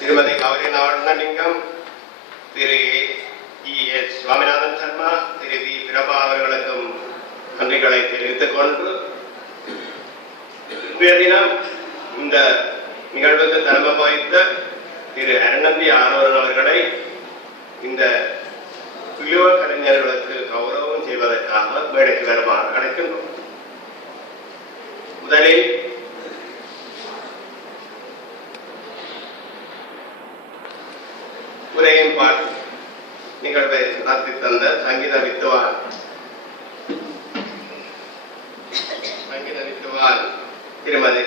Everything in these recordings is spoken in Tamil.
திருமதி கௌரி நாராயணலிங்கம், திரு E.S. சுவாமிநாதன் சர்மா, திரு வி. பிரபா அவர்களுக்கும் நன்றிகளை தெரிவித்துக் கொண்டு இன்றைய தினம் இந்த நிகழ்வுக்கு தலைமை வகித்த திரு அருணந்தி ஆரோரன் அவர்களை இந்த இளைய கலைஞர்களுக்கு கௌரவம் செய்வதற்காக மேடைக்கு வருமாறு அழைக்கின்றோம். முதலில் உரையின் பாட்டு நிகழ்வை நடத்தி தந்த சங்கீத வித்துவான் திருமதி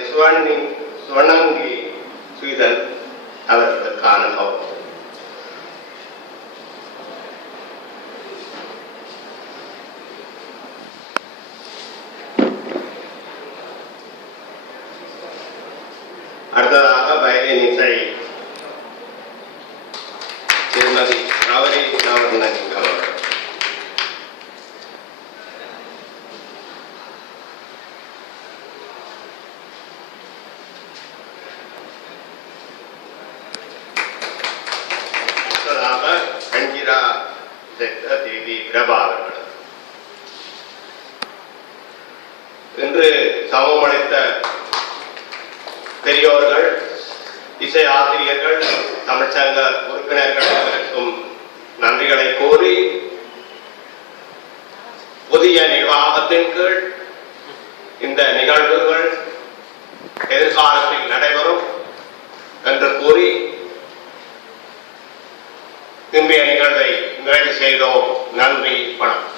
சுவர்ணங்கி சுயிதன் அவர்களுக்கான கௌரவம். அடுத்ததாக வயலின் இசை திருமதி கௌரி நாராயணலிங்கம் அவர்கள். கஞ்சிரா தேவி பிரபா அவர்கள். இன்று சமமளித்த பெரியோர்கள், இசை ஆசிரியர்கள், தமிழ்ச்சங்க உறுப்பினர்கள் அனைவருக்கும் நன்றிகளை கோரி புதிய நிர்வாகத்தின் கீழ் இந்த நிகழ்வுகள் எதிர்காலத்தில் நடைபெறும் என்று கூறி இன்றைய நிகழ்வை நிறைவு செய்தோம். நன்றி, வணக்கம்.